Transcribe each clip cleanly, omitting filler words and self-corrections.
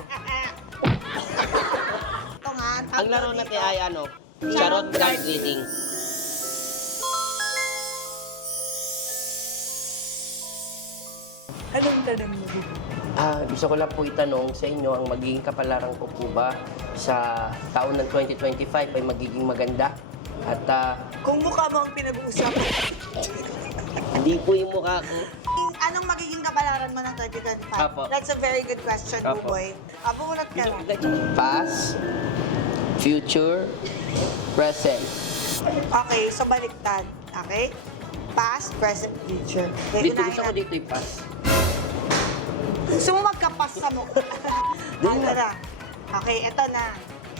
to. Ito nga. Ang laro natin ay ano, Charot Card Reading. Anong tanong mo? Gusto ko lang po itanong sa inyo, ang magiging kapalaran ko po ba sa taon ng 2025 ay magiging maganda? At Kung mukha mo ang pinag-uusapan. hindi po yung mukha ko. Anong magiging kapalaran mo ng 2025? Apo. That's a very good question, Apo. Buboy. Bumunot ka lang. Past, future, present. Okay, so baliktad. Okay? Past, present, future. Okay, Dito unahin gusto ko natin. dito yung past. Gusto mo magkapas sa mukha? Dun Ito na. na. Okay, ito na.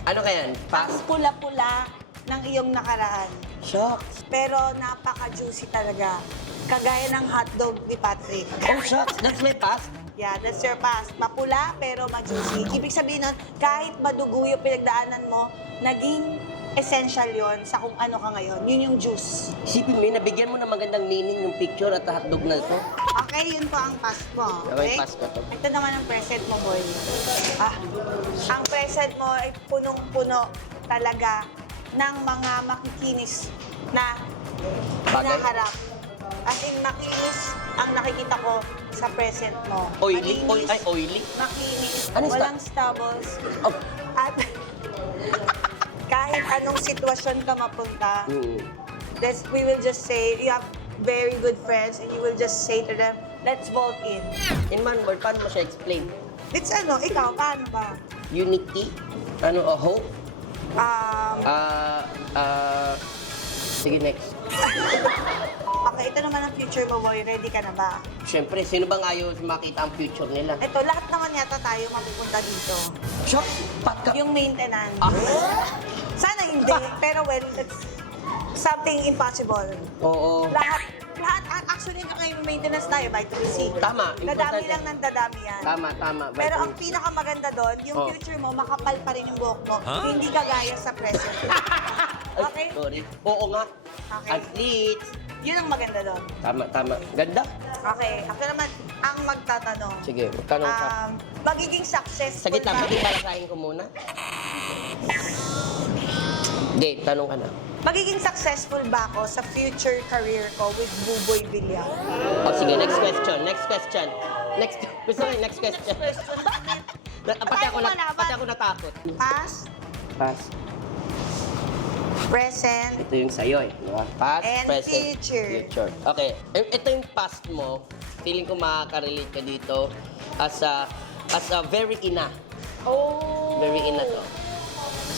Ano kaya? Ang Past? pula-pula ng iyong nakaraan. Shucks. Pero napaka-juicy talaga. Kagaya ng hotdog ni Patrick. Oh, shucks. That's my past? Yeah, that's your past. Mapula pero ma-juicy. Ibig sabihin nun, kahit madugo yung pinagdaanan mo, naging essential yon sa kung ano ka ngayon. Yun yung juice. Isipin mo, nabigyan mo ng magandang meaning yung picture at hotdog na ito. Okay, yun po ang past mo. Okay, past ko to. Ito naman ang present mo, boy. Ang present mo ay punong-puno talaga ng mga makikinis na Bagay? hinaharap. As in, makinis ang nakikita ko sa present mo. Oily? Malinis, Oily? makinis, Ano walang stubbles. Oh. At kahit anong sitwasyon ka mapunta, we will just say, you have very good friends and you will just say to them, let's vault in. In one word, paano mo siya explain? It's ano, ikaw, paano ba? Unity? Ano, hope? Sige, next. Okay, ito naman ang future mo, boy. Ready ka na ba? Siyempre, sino bang ayaw makita ang future nila? Ito, lahat naman yata tayo mapupunta dito. Shock! Pat ka! Yung maintenance. Ah. Sana hindi, pero well, that's something impossible. Oo. Lahat, actually, ngayon maintenance tayo, vitamin C. Tama, Dadami importante. lang ng dadami yan. Tama. Pero ang Vitamin C. pinakamaganda doon, yung Oh. future mo, makapal pa rin yung buhok mo. Hindi kagaya sa present. Ay, Okay? sorry. Oo nga. Okay. Athletes. Yun ang maganda doon. Tama. Ganda. Okay, ako naman ang magtatanong. Sige, magtanong ka. Magiging successful Sa gitna, ba? pwede balasahin ko muna? Hindi, tanong ka na. Magiging successful ba ako sa future career ko with Buboy Villar? O sige, next question. Gusto ko yung next question. Pati ako natakot. Past, Pass. present, Ito yung sa'yo eh. Di ba? Past, And present, future. Okay. Ito yung past mo. Feeling ko makaka-relate ka dito as a very ina. Oh! Very ina to.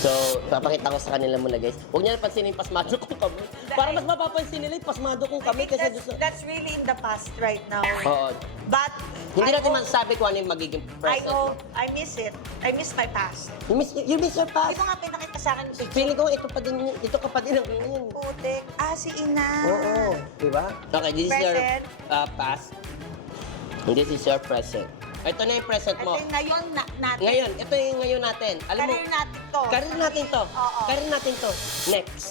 So, papakita ko sa kanila muna guys. Huwag niyo napansinin yung pasmado kong kami. Para mas mapapansin nila yung pasmado kong kami kasi gusto... That's really in the past right now. Oo. But, Hindi I natin hope- masasabi kung ano yung magiging present mo. I miss it. I miss my past. You miss your Di past. mo nga pinakita sa akin yung picture. Feeling ko ito ka pa din ang ngayon. Putik. Si Ina. Oo. Di ba? Okay, this is your Present. past. And this is your present. Ito na yung present mo. Ito yung ngayon natin. Ngayon, ito yung ngayon natin. Alam mo, Career natin to. Career natin to. Oo. Career natin to. Next.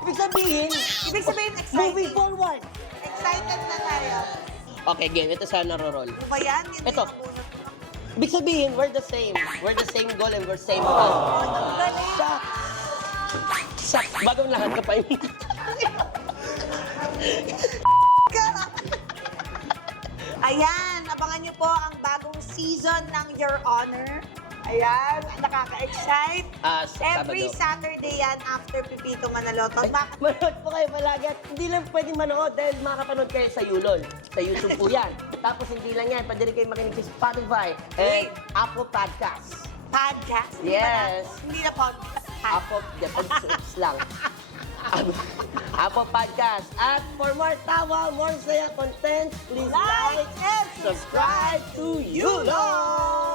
Ibig sabihin, Ibig sabihin, moving excited. forward. Excited na tayo. Okay, game. Ito sa naroroll. Ano ba yan? Yun Ito. yung nabunot mo. Ibig sabihin, we're the same. We're the same goal and we're same goal. Ang galing. Shucks. Bagong lahat ka pa yun. Ayan, abangan nyo po ang bagong season ng Your Honor. Ayan, nakaka-excite. Every Sabado. Saturday yan after Pipito Manaloto. Bakit? Manood po kayo palagi at hindi lang pwedeng manood dahil makakapanood kayo sa Yulol. Sa YouTube po yan. Tapos hindi lang yan, pwede rin kayo makinig sa Spotify and Apple Podcasts. Podcast? Yes. Hindi na podcast. Apple, search lang. Apple Podcast. At for more tawa, more saya content, please Like and subscribe to Yulol!